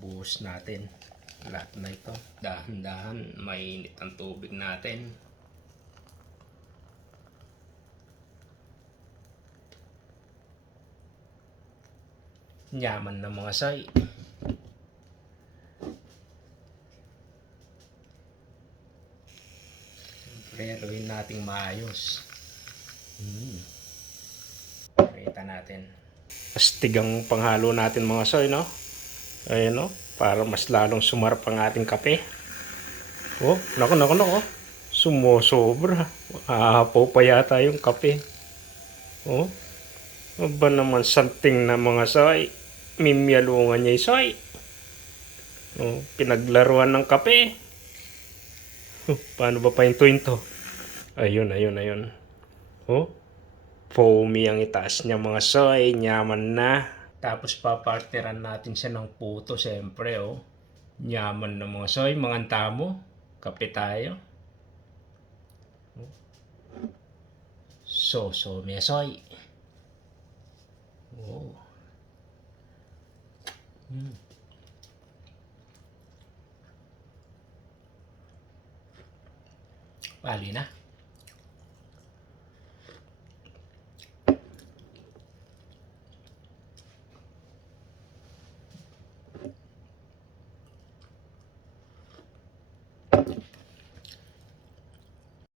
Buhos natin lahat na ito. Dahan-dahan, mainit ang tubig natin. Yaman ng mga soy. Preluhin nating maayos. Kita natin. Astig ang panghalo natin mga soy, no? Ayan, no? Para mas lalong sumarap ang ating kape. Oh, nako. Sumusobra. Aapaw pa yata yung kape. Oh, ba naman santing na mga soy. Mimyalungan niya yung soy. Oh, pinaglaruan ng kape. Paano ba pahintuin to? Ayun. Oh, foamy ang itaas niya mga soy. Nyaman na. Tapos papartiran natin siya ng puto siyempre, oh. Nyaman ng mga soy. Mga antamo. Kape tayo. So, may soy. Oh. Bali na.